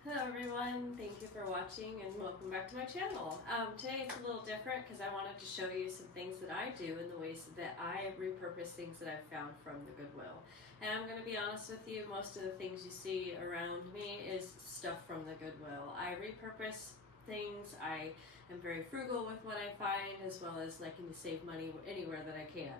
Hello everyone, thank you for watching and welcome back to my channel. Today it's a little different because I wanted to show you some things that I do in the ways that I repurpose things that I've found from the Goodwill. And I'm going to be honest with you, most of the things you see around me is stuff from the Goodwill. I repurpose things, I am very frugal with what I find, as well as liking to save money anywhere that I can.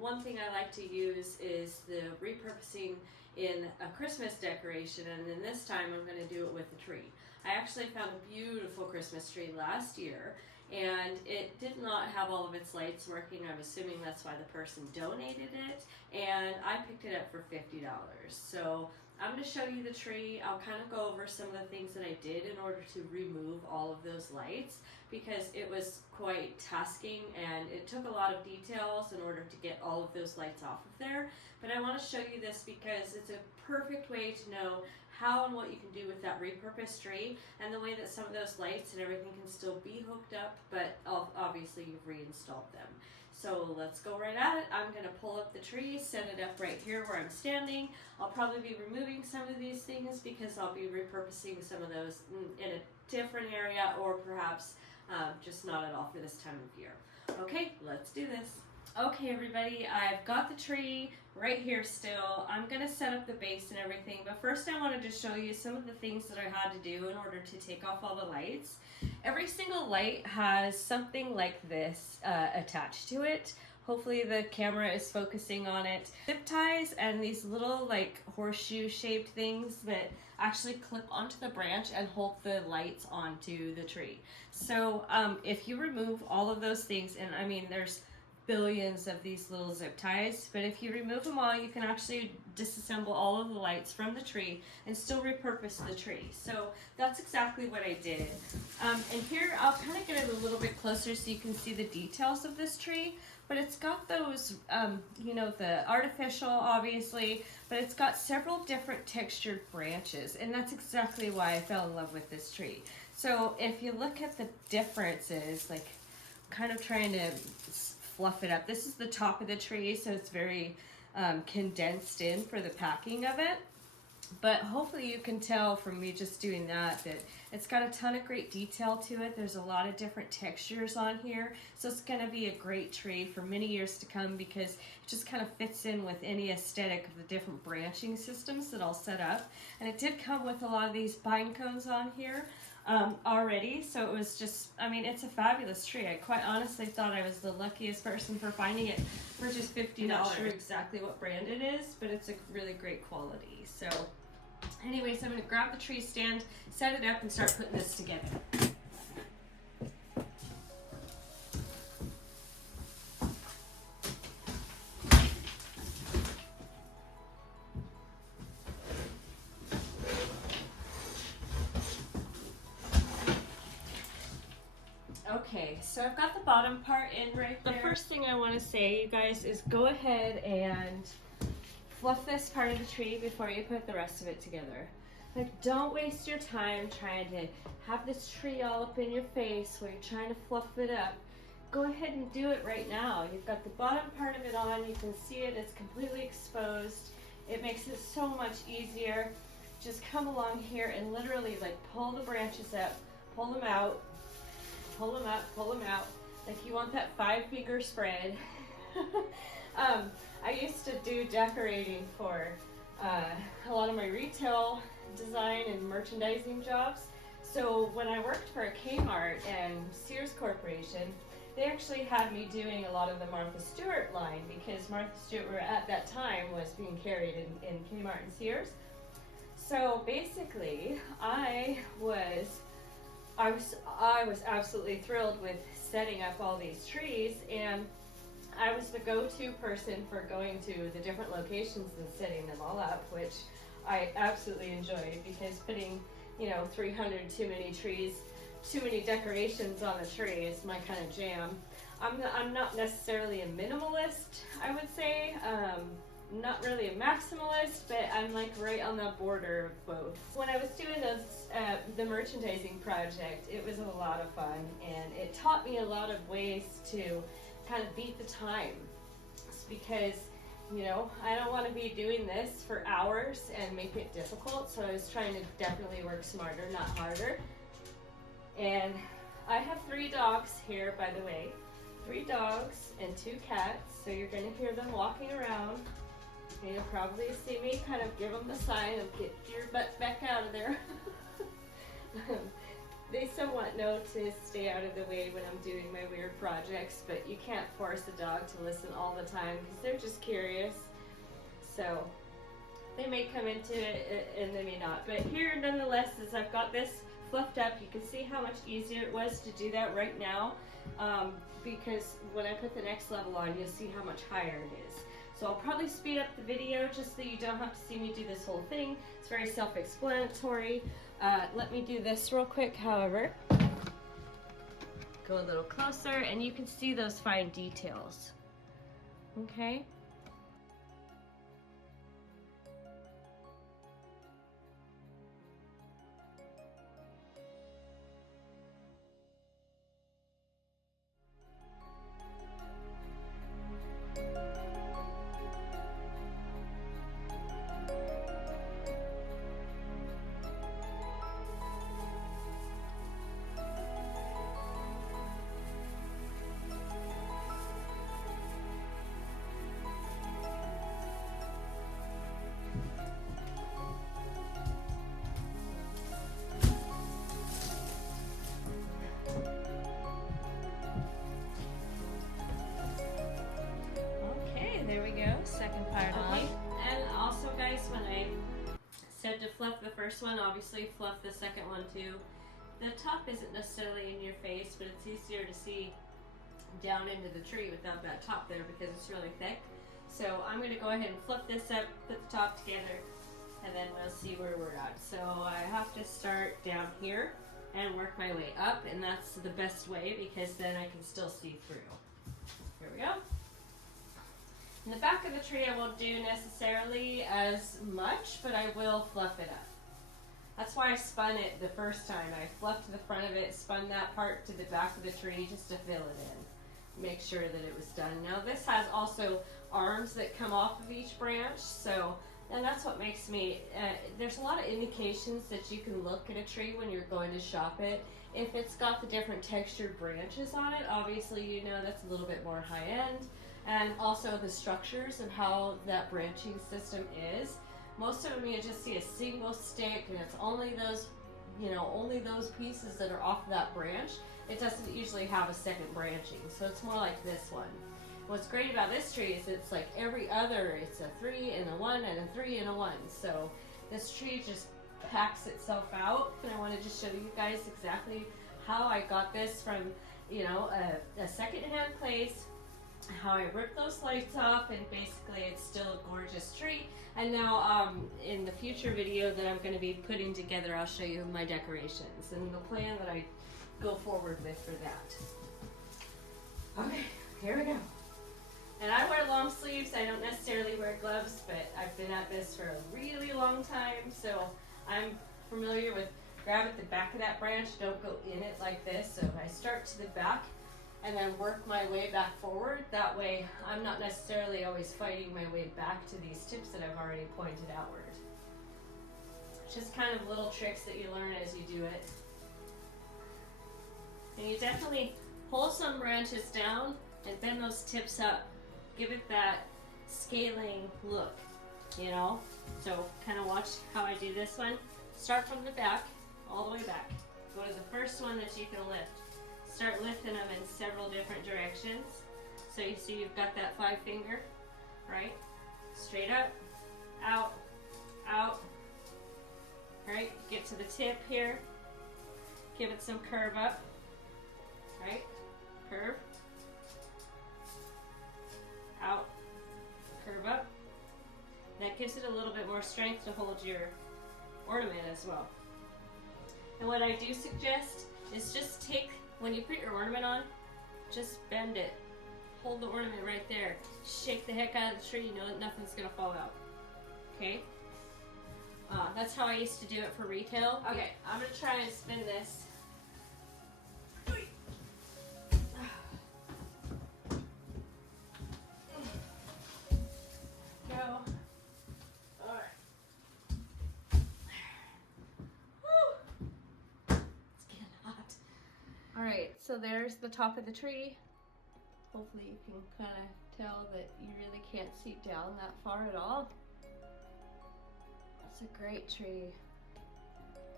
One thing I like to use is the repurposing in a Christmas decoration, and then this time I'm going to do it with a tree. I actually found a beautiful Christmas tree last year, and it did not have all of its lights working. I'm assuming that's why the person donated it, and I picked it up for $50. So I'm going to show you the tree. I'll kind of go over some of the things that I did in order to remove all of those lights, because it was quite tasking and it took a lot of details in order to get all of those lights off of there. But I want to show you this because it's a perfect way to know how and what you can do with that repurposed tree, and the way that some of those lights and everything can still be hooked up, but obviously you've reinstalled them. So let's go right at it. I'm going to pull up the tree, set it up right here where I'm standing. I'll probably be removing some of these things because I'll be repurposing some of those in a different area, or perhaps just not at all for this time of year. Okay, let's do this. Okay everybody, I've got the tree right here still. I'm going to set up the base and everything, but first I wanted to show you some of the things that I had to do in order to take off all the lights. Every single light has something like this attached to it. Hopefully the camera is focusing on it. Zip ties and these little like horseshoe shaped things that actually clip onto the branch and hold the lights onto the tree. So if you remove all of those things, and I mean there's billions of these little zip ties, but if you remove them all, you can actually disassemble all of the lights from the tree and still repurpose the tree. So that's exactly what I did. And here I'll kind of get it a little bit closer so you can see the details of this tree, but it's got those, you know, the artificial obviously, but it's got several different textured branches, and that's exactly why I fell in love with this tree. So if you look at the differences, like kind of trying to fluff it up. This is the top of the tree, so it's very condensed in for the packing of it. But hopefully you can tell from me just doing that it's got a ton of great detail to it. There's a lot of different textures on here. So it's going to be a great tree for many years to come, because it just kind of fits in with any aesthetic of the different branching systems that I'll set up. And it did come with a lot of these pine cones on here already, so it was just, I mean, it's a fabulous tree. I quite honestly thought I was the luckiest person for finding it for just $50. I'm not sure exactly what brand it is, but it's a really great quality. So anyways, I'm going to grab the tree stand, set it up, and start putting this together. Okay, so I've got the bottom part in right there. The first thing I want to say, you guys, is go ahead and fluff this part of the tree before you put the rest of it together. Like, don't waste your time trying to have this tree all up in your face while you're trying to fluff it up. Go ahead and do it right now. You've got the bottom part of it on, you can see it, it's completely exposed. It makes it so much easier. Just come along here and literally like pull the branches up, pull them out, pull them up, pull them out, like you want that 5-finger spread. I used to do decorating for a lot of my retail design and merchandising jobs. So when I worked for a Kmart and Sears Corporation, they actually had me doing a lot of the Martha Stewart line, because Martha Stewart at that time was being carried in Kmart and Sears. So basically, I was absolutely thrilled with setting up all these trees, and I was the go-to person for going to the different locations and setting them all up, which I absolutely enjoyed, because putting, you know, 300 too many trees, too many decorations on a tree is my kind of jam. I'm not necessarily a minimalist, I would say. Not really a maximalist, but I'm like right on the border of both. When I was doing those, the merchandising project, it was a lot of fun, and it taught me a lot of ways to kind of beat the time, because you know, I don't want to be doing this for hours and make it difficult, so I was trying to definitely work smarter, not harder. And I have 3 dogs here, by the way. 3 dogs and 2 cats, so you're going to hear them walking around. And you'll probably see me kind of give them the sign of get your butt back out of there. They somewhat know to stay out of the way when I'm doing my weird projects, but you can't force a dog to listen all the time because they're just curious. So they may come into it and they may not. But here, nonetheless, as I've got this fluffed up, you can see how much easier it was to do that right now, because when I put the next level on, you'll see how much higher it is. So I'll probably speed up the video just so you don't have to see me do this whole thing. It's very self-explanatory. Let me do this real quick, however. Go a little closer and you can see those fine details. Okay? There we go, second part on. And also guys, when I said to fluff the first one, obviously fluff the second one too. The top isn't necessarily in your face, but it's easier to see down into the tree without that top there because it's really thick. So I'm going to go ahead and fluff this up, put the top together, and then we'll see where we're at. So I have to start down here and work my way up, and that's the best way because then I can still see through. Here we go. In the back of the tree I won't do necessarily as much, but I will fluff it up. That's why I spun it the first time. I fluffed the front of it, spun that part to the back of the tree just to fill it in. Make sure that it was done. Now this has also arms that come off of each branch, so, and that's what makes me, there's a lot of indications that you can look at a tree when you're going to shop it. If it's got the different textured branches on it, obviously you know that's a little bit more high end. And also the structures of how that branching system is. Most of them you just see a single stick and it's only those, you know, only those pieces that are off that branch. It doesn't usually have a second branching, so it's more like this one. What's great about this tree is it's like every other, it's a 3 and a 1 and a 3 and a 1. So this tree just packs itself out. And I wanted to show you guys exactly how I got this from, you know, a secondhand place, how I ripped those lights off, and basically it's still a gorgeous tree. And now in the future video that I'm going to be putting together, I'll show you my decorations and the plan that I go forward with for that. Okay, here we go. And I wear long sleeves. I don't necessarily wear gloves, but I've been at this for a really long time, so I'm familiar with grab at the back of that branch, don't go in it like this. So I start to the back and then work my way back forward. That way I'm not necessarily always fighting my way back to these tips that I've already pointed outward. Just kind of little tricks that you learn as you do it. And you definitely pull some branches down and bend those tips up. Give it that scaling look, you know? So kind of watch how I do this one. Start from the back, all the way back. Go to the first one that you can lift. Start lifting them in several different directions. So you see you've got that 5 finger, right? Straight up, out, out. Right? Get to the tip here. Give it some curve up. Right? Curve. Out. Curve up. That gives it a little bit more strength to hold your ornament as well. And what I do suggest is just take, when you put your ornament on, just bend it. Hold the ornament right there. Shake the heck out of the tree, you know that nothing's gonna fall out. Okay? That's how I used to do it for retail. Okay, I'm gonna try and spin this. Alright, so there's the top of the tree. Hopefully you can kind of tell that you really can't see down that far at all. It's a great tree.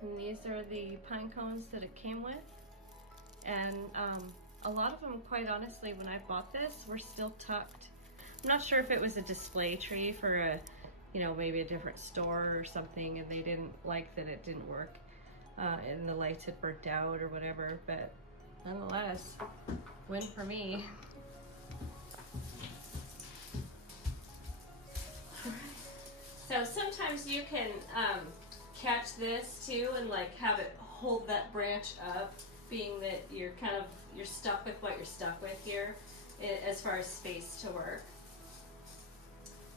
And these are the pine cones that it came with. And a lot of them, quite honestly, when I bought this, were still tucked. I'm not sure if it was a display tree for a, you know, maybe a different store or something, and they didn't like that it didn't work and the lights had burnt out or whatever, but nonetheless, win for me. So sometimes you can catch this too and like have it hold that branch up, being that you're stuck with what you're stuck with here as far as space to work.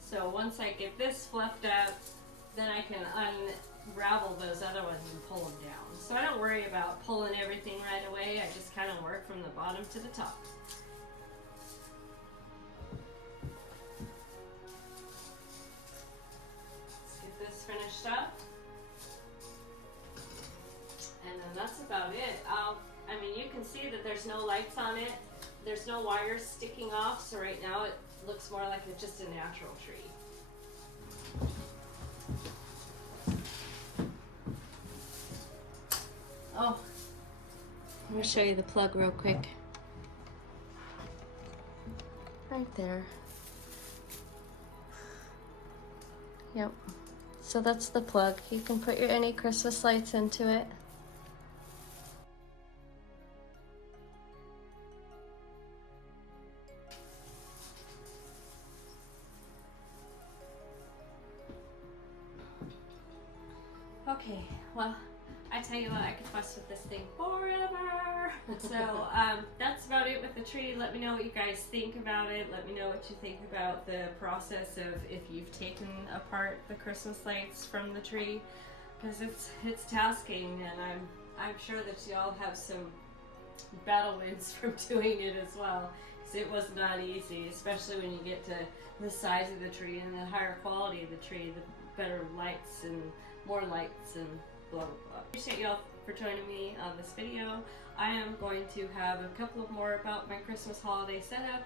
So once I get this fluffed up, then I can unravel those other ones and pull them down. So I don't worry about pulling everything right away. I just kind of work from the bottom to the top. Let's get this finished up. And then that's about it. I mean, you can see that there's no lights on it. There's no wires sticking off, so right now it looks more like it's just a natural tree. Oh, let me show you the plug real quick. Right there. Yep. So that's the plug. You can put your any Christmas lights into it. Okay, well, I tell you what, I could fuss with this thing forever. So that's about it with the tree. Let me know what you guys think about it. Let me know what you think about the process of if you've taken apart the Christmas lights from the tree, because it's tasking, and I'm sure that y'all have some battle wins from doing it as well, because it was not easy, especially when you get to the size of the tree and the higher quality of the tree, the better lights and more lights and blah blah blah. Appreciate y'all for joining me on this video. I am going to have a couple more about my Christmas holiday setup,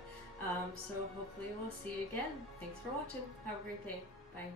so hopefully we'll see you again. Thanks for watching. Have a great day. Bye.